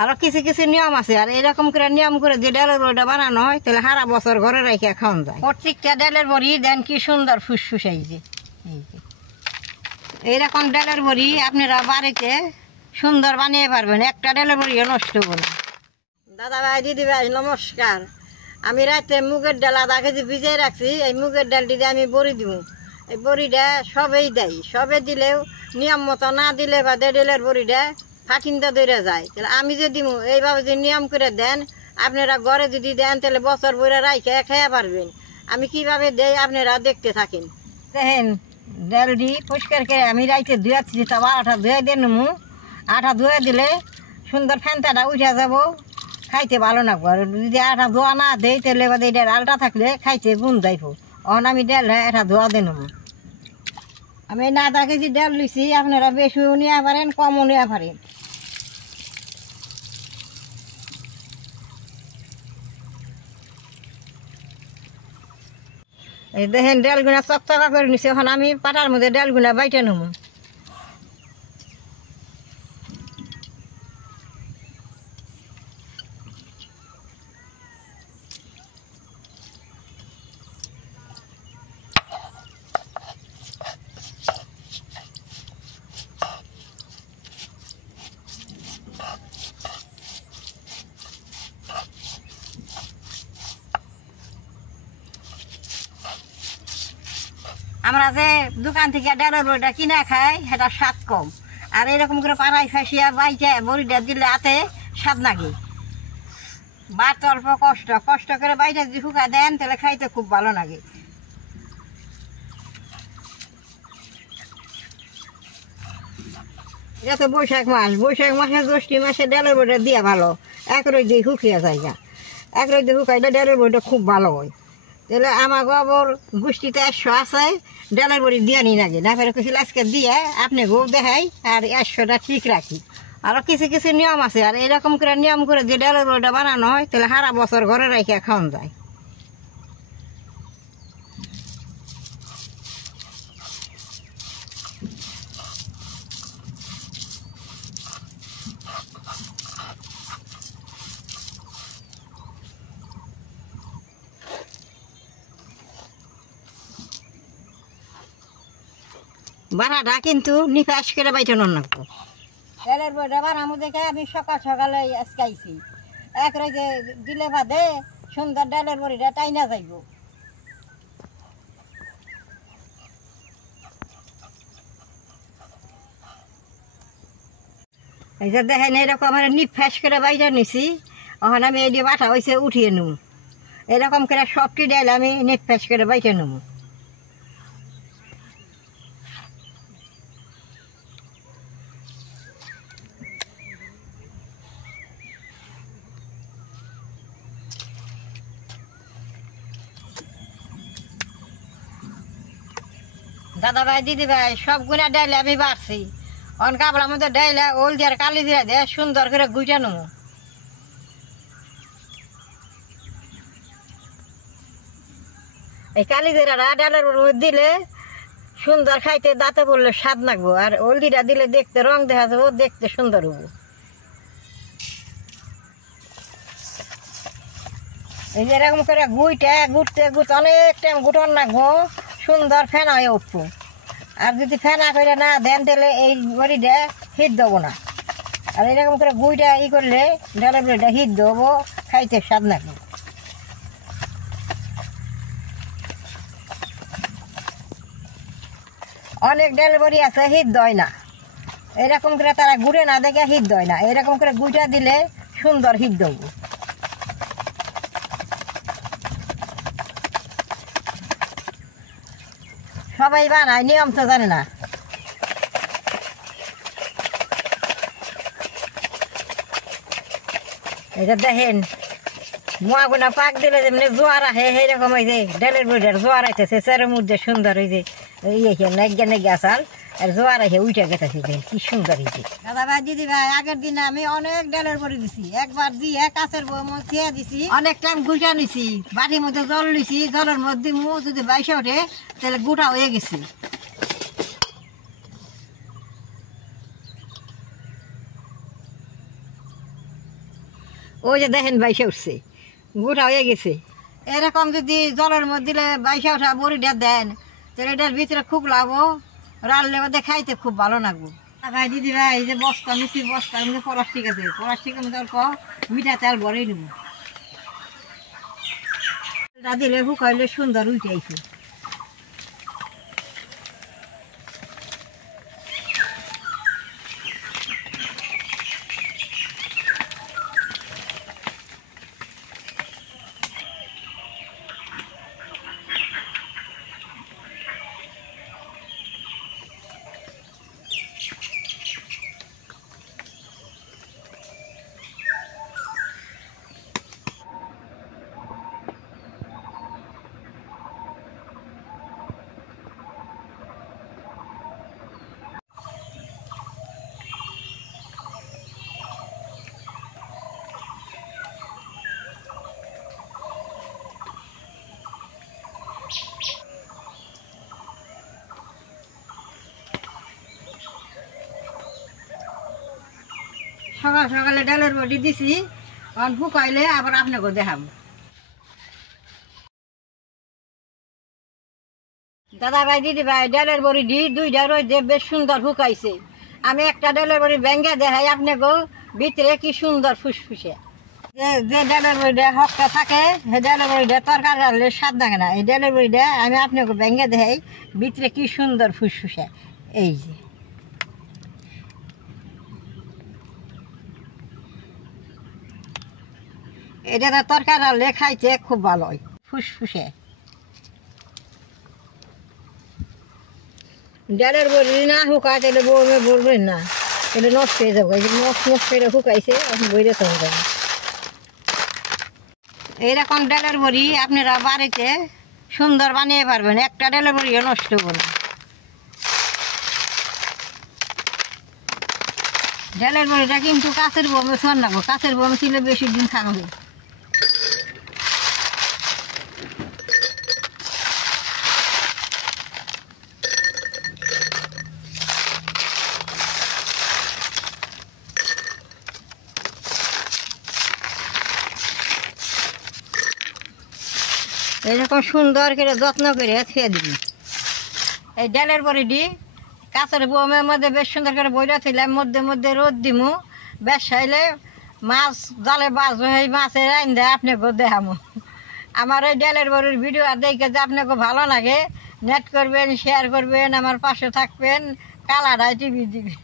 আরো কিছু কিছু নিয়ম আছে। আর এরকম করে নিয়ম করে যে ডালের বড়িটা বানানো হয় তাহলে সারা বছর ঘরে রেখে খাওয়া যায়। প্রত্যেকটা ডালের বড়ি দেন কি সুন্দর ফুসফুস হয়েছে। এইরকম ডালের বড়ি আপনারা বাড়িতে সুন্দর বানিয়ে পারবেন, একটা ডালের বড়িও নষ্ট করবেন। দাদা ভাই দিদি ভাই নমস্কার। আমি রাতে মুগের ডাল আধা কেজি ভিজিয়ে রাখছি। এই মুগের ডালটি দিয়ে আমি বড়ি দিব। এই বড়িটা সবেই দেয়, সবে দিলেও নিয়ম মতো না দিলে বা ডালের বড়িটা ফাটিনটা ধরে যায়। তাহলে আমি যদি এইভাবে যদি নিয়ম করে দেন, আপনারা ঘরে যদি দেন তাহলে বছর বইরা রাইখে খেয়ে পারবেন। আমি কিভাবে দেই আপনারা দেখতে থাকেন। দেখেন ডালটি পরিষ্কার করে আমি রাইতে ধুয়াচ্ছি, তবে আটা ধুয়ে দিয়ে নেবো। আটা ধুয়ে দিলে সুন্দর ফ্যানটাটা উঠে যাব, খাইতে ভালো লাগবো। আর যদি আটা ধোয়া না দেয় তাহলে এটা আলটা থাকলে খাইতে গুণ যাইব। অন আমি ডাল এটা ধোয়া দিয়ে নেবো। আমি আধা কেজি ডাল লইছি, আপনারা বেশিও নিয়ে পারেন কমও নিয়ে পারেন। এই দেখেন ডালগুলা চকচকা করে নিছি। এখন আমি পাটার মধ্যে ডালগুলা বাইটে নেবো। আমরা যে দোকান থেকে ডালের বড়িটা কিনে খাই সেটা স্বাদ কম। আর এরকম করে পাড়াই ফাঁসিয়া বাইচে বড়িটা দিলে হাতে স্বাদ লাগে। বাড়তে অল্প কষ্ট কষ্ট করে বাইরে যদি শুকা দেন তাহলে খাইতে খুব ভালো লাগে। এটা তো বৈশাখ মাস, বৈশাখ মাসে জ্যৈষ্ঠী মাসে ডালের বড়িটা দিয়া ভালো। এক রোজ দিয়ে শুকিয়ে যায়, এক রোজ দিয়ে শুকাইলে ডালের বড়িটা খুব ভালো হয়। তাহলে আমার গোবর গোষ্ঠীতে 100 আছে, ডালের বড়ি দিয়ে নি লাগে না ফেরে কিছু আজকে দিয়ে আপনি গো দেখাই আর 100টা ঠিক রাখি। আরো কিছু কিছু নিয়ম আছে। আর এরকম করে নিয়ম করে যে ডালের বড়িটা বানানো হয় তাহলে সারা বছর ঘরে রেখে খাওয়া যায়। বাড়াটা কিন্তু নিকাশ করে বাইটানো লাগবো। ডালের বড়িটা বানাবো দেখে আমি সকাল সকালে আজকাইছি। এক রোজে দিলে বাদে সুন্দর ডালের বড়িটা টাইনা যাইব। এই যে দেখেন এরকম আমার নিপ ফ্যাস করে বাইটা নিছি। এখন আমি এই দিয়ে বাটা হয়েছে উঠিয়ে নেব। এরকম করে সবটি ডাল আমি নিপ ফ্যাস করে বাইটা নেব। দাদা ভাই দিদি ভাই সবগুলা ডাইলে আমি বাড়ছি। অন কাপড়ার মধ্যে ডাইলে ওল দিয়ে কালি দিয়ে দিয়ে সুন্দর করে গুইটা নেব। এই কালি জিরাটা ডালের মধ্যে দিলে সুন্দর খাইতে দাঁতে পড়লে স্বাদ লাগবো। আর হলদিটা দিলে দেখতে রং দেখা যাবো, দেখতে সুন্দর হবো। এই যে এরকম করে গুইটা গুড়তে গুড়তে অনেক টাইম গুটন লাগবো, সুন্দর ফেনা হয়ে উঠবো। আর যদি ফেনা করে না দেন তাহলে এই বড়িটা হিট দেবো না। আর এরকম করে গুইটা করলে ডালের বড়িটা হিট দেবো, খাইতে স্বাদ লাগবে। অনেক ডালের বড়ি আছে হিট দেয় না, এরকম করে তারা গুড়ে না দেখে হিট দেয় না। এরকম করে গুইটা দিলে সুন্দর হিট দেবো। সবাই বানায়, নিয়ম তো জানে না। এটা দেখেন মোয়াগুনা পাক দিলে যেমনি জোয়ার আহে সেইরকম ওই যে ডালের বড়িটার জোয়ার আইতেছে চেরের মধ্যে সুন্দর। ওই যে নেগে নেগে আসাল আর জোয়ার আহে উইটা গেতেছে, কি সুন্দর হয়েছে। দাদা ভাই দিদি ভাই আগের দিন আমি অনেক ডালের বড়ি দিছি। একবার দিয়ে কাছের বইয়া দিছি, অনেক টাইম গুটা নিছি, বাটির মধ্যে জল নিছি, জলের মধ্যে যদি বাইসে ওঠে তাহলে গোটা হয়ে গেছি। ওই যে দেখেন বাইসে উঠছে, গোটা হয়ে গেছে। এরকম যদি জলের মধ্যে দিলে বাইসে ওঠা বড়িটা দেন, তাহলে এটার ভিতরে খুব লাগবো, রান্নলে মধ্যে খাইতে খুব ভালো লাগবো। ভাই দিদি ভাই, এই যে বস্তা মিষ্টির বস্তার মধ্যে প্লাস্টিক আছে, প্লাস্টিকের মধ্যে অল্প মিঠা তেল ভরেই নেব। দিলে শুকাইলে সুন্দর উঠে আইছে। সকাল সকালে ডালের বড়ি দিছি, কারণ শুকাইলে আবার আপনাকে দেখাবো। দাদা ভাই দিদি ভাই, ডালের বড়ি দি দুইটা রয়েছে, বেশ সুন্দর শুকাইছে। আমি একটা ডালের বড়ি ব্যাঙ্গে দেখাই আপনাকে, ভিতরে কি সুন্দর ফুসফুসে। যে ডালের বড়িটা হকটা থাকে, সে ডালের বড়িটা তরকারি রাখলে স্বাদ লাগে না। এই ডালের বড়িটা আমি আপনাকে ব্যাঙ্গে দেখাই, ভিতরে কি সুন্দর ফুসফুসে। এই যে এটা তো তরকারি রাখলে খাইতে খুব ভালো হয়, ফুসফুসে। ডালের বড়ি না শুকায় তাহলে বলবে বলবেন না, এটা নষ্ট হয়ে যাবো। নষ্ট করে শুকাইছে, এখন বইরে তখন এইরকম ডালের বড়ি আপনারা বাড়িতে সুন্দর বানিয়ে পারবেন, একটা ডালের বড়িও নষ্ট হবে না। ডালের বড়িটা কিন্তু কাঁচের বোমে সর নাবো, কাঁচের বোমে ছিল বেশি দিন থাকবে। এরকম সুন্দর করে যত্ন করে খেয়ে দিবি। এই ডালের বড়িটি কাঁচের বোমের মধ্যে বেশ সুন্দর করে বইরা ছিলাম, মধ্যে মধ্যে রোদ দিমু, বেশ চাইলে মাছ জালে বাঁচবো, এই মাছের আইন দেয় আপনাকে দেখামো। আমার এই ডালের বড়ির ভিডিও আর দেখে যে আপনাকে ভালো লাগে, নেট করবেন, শেয়ার করবেন, আমার পাশে থাকবেন, কালারায় টিভি দিবেন।